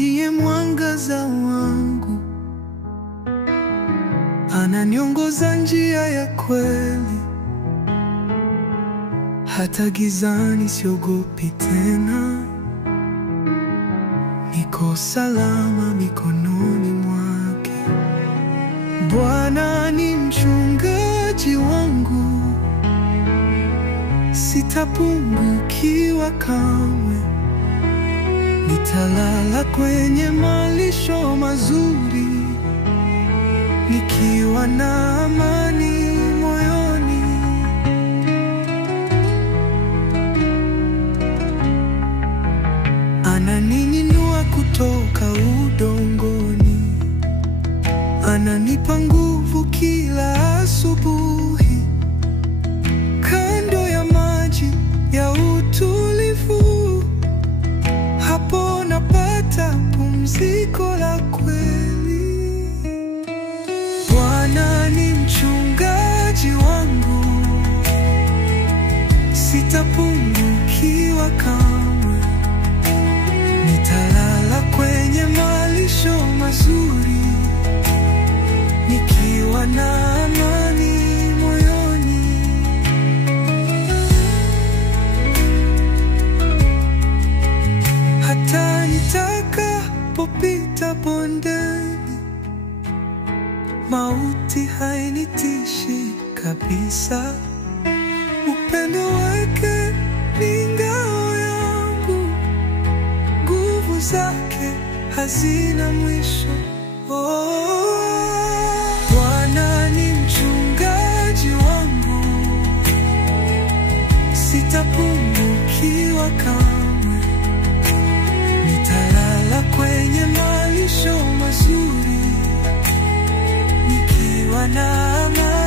ndiye mwangaza wangu, ananiongoza njia ya kweli. Hata gizani siogopi tena, niko salama mikononi mwake. Bwana ni mchungaji wangu, sitapungukiwa kamwe. Nitalala kwenye malisho mazuri, nikiwa na amani moyoni. Ananiinua kutoka udongoni, ananipa nguvu kila asubuhi. Kando ya maji ya utulivu, hapo napata pumziko la kweli. Bwana ni mchungaji wangu, sitapungukiwa kamwe. Nitalala kwenye malisho mazuri, nikiwa na amani moyoni. Hata nitakapopita bondeni, mauti hainitishi kabisa. Upendo wake ni ngao yangu, nguvu zake hazina mwisho. Bwana ni mchungaji wangu, sitapungukiwa kamwe. Nitalala kwenye malisho mazuri, nikiwa na amani.